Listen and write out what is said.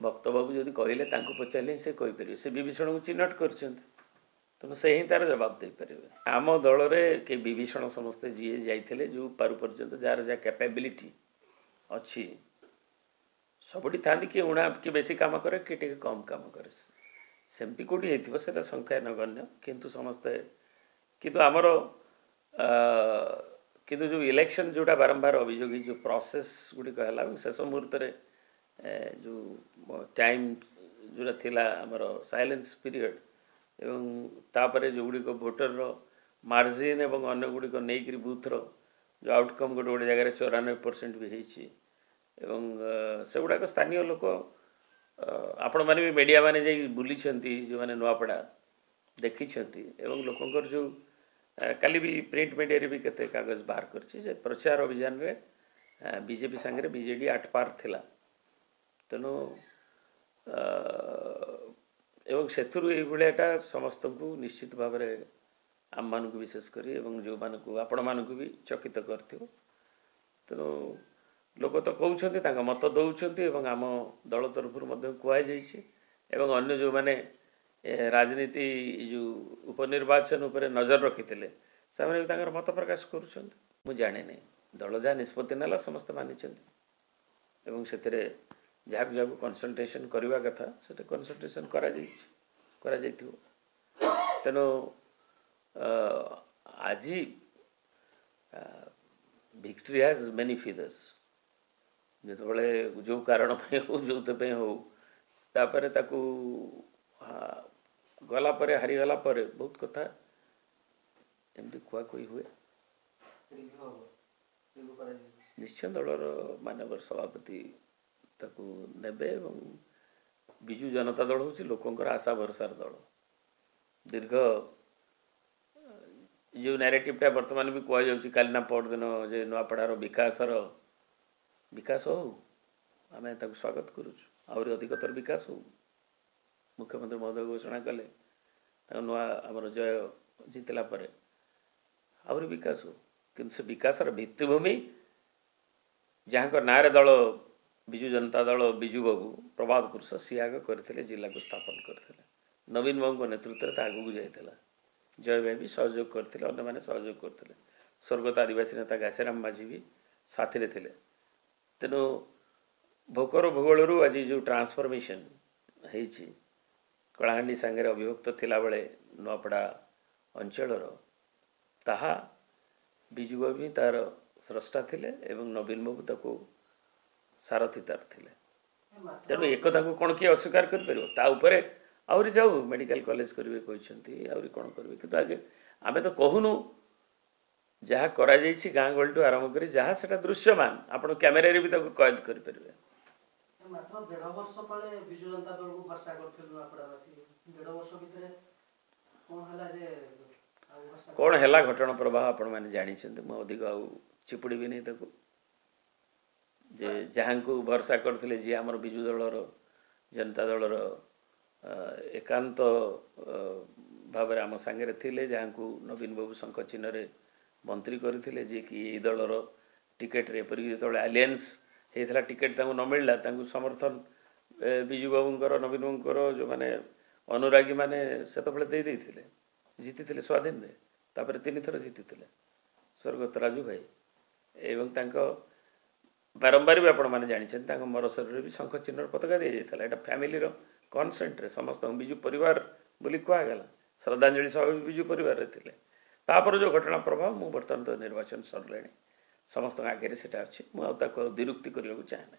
भक्त बाबू जदि कहले पचारे से कहीपर से विभीषण को चिन्हट कर तेणु से ही तार जवाब दे पारे आम दल में कि विभीषण समस्ते जी जाते जो पार पर्यंत जार जहाँ कैपेबिलिटी अच्छी सबुठी था कि उणा कि बेसी काम करे कि कम काम करे सेमती कौटी होता संख्या नगण्य किंतु समस्ते किंतु आमर किंतु जो इलेक्शन जोटा बारंबार अभियोग जो प्रोसेस गुड़िक है शेष मुहूर्त जो टाइम जोटा थिला आमर साइलेंस पीरियड एवं तापर जो गुड़िक भोटर मार्जिन एवं अन्य गुड़िक नहीं बूथर जो आउटकम गोटे गोटे जगह 94% भी होती एवं से गुड़ाक स्थानीय लोक आपण मैंने भी मीडिया मैंने जा बुली जो मैंने नुआपड़ा देखी एवं लोकंर जो काली भी प्रिंट मीडिया भी केते कागज बाहर कर प्रचार अभियान में बीजेपी सांगे बीजेडी 8 पार थिला तेणु एवं से भायाटा समस्त को निश्चित भाव में आम मान विशेषकर जो मानक आपण मानक भी चकित कर तेणु लोक तो कहते मत दौरान आम दल तरफ कहुई अन्य जो मैंने राजनीति जो उपनिर्वाचन उपर नजर रखी से मत प्रकाश कर जाने नहीं दल जहाँ निष्पत्ति नाला समस्त मानी से जहाँ कनसल्टेशन करवा कथा से कनसल्टेशन तेणु आज विक्ट्री हैज मेनी फीदर्स जो जो कारण हो जो हो तापर ताकू गला परे हारीगला परे बहुत कथा एमती कुआ कोई हुए निश्चय दलर मानवर सभापति ताकू नेबे विजु जनता दल हूँ लोकंर आशा भरसार दल दीर्घ जो नैरेटिवटा बर्तमान भी कहुच्छी कालीना परदिन जे नुआपड़ार विकास हो आम स्वागत करुँ आहरी अधिकतर विकास हो मुख्यमंत्री महोदय घोषणा कले नुआ आमर जय जीतला परे आहरी विकास हो किंतु से विकासर भित्तिभूमि जहाँ ना दल विजु जनता दल विजु बाबू प्रभात पुरुष सी आग करते जिला को स्थापन करते नवीन बाबू नेतृत्व में आगू जाता जय भाई भी सहयोग करते अन्य मैंने सहयोग करते स्वर्गत आदिवासी नेता घासीराम माझी भी साथी थे तेणु भोकर भूगोल आज जो ट्रांसफॉर्मेशन होती कलाहांडी सांगे अभिभक्त थिला बेले नुआपड़ा अंचलर ताहा विजु बाबू तार स्रष्टा थिले एवं नवीन बाबू ताको सारथी तार थिले तेणु एक को कौन किए अस्वीकार कर आहरी जाऊ मेडिकल कॉलेज करेंगे कहते आहरी कौन करेंगे कि आगे आम तो कहूनु जहाँ करा गाँ गहली आरंभ कर जहाँ से दृश्यमान आपण कैमेरा भी कैद करेंगे कौन है घटना प्रवाह आपण मैंने जानते मुझे अधिक आ चिपुड़ी भी नहीं ताको जे जहाँ को भरसा करते जी आमर विजु दलर जनता दलर एकांत भाव आम सांगे थे जहाँ को नवीन बाबू शंख चिन्ह मंत्री करते जी कि ये दलर टिकेट एपरिक जो आलियंस होता टिकेट न मिलला समर्थन विजु बाबूर नवीन बाबूर जो मैंने अनुरागी मैंने से जीति स्वाधीन में तापर 3 थर जीति स्वर्गत राजू भाई एवं बारंबार भी आपण मैंने जानते मर शरीर भी शंख चिन्ह पताका दी जाता है फैमिली कनसेंट समस्त विजु परिवार बोली कहगला श्रद्धांजलि सभा भी विजु परिवार थे तापर जो घटना प्रभाव मु बर्तमान तो निर्वाचन सरले समस्त आगे से अच्छी मुझे दिरुक्ति करने चाहे ना।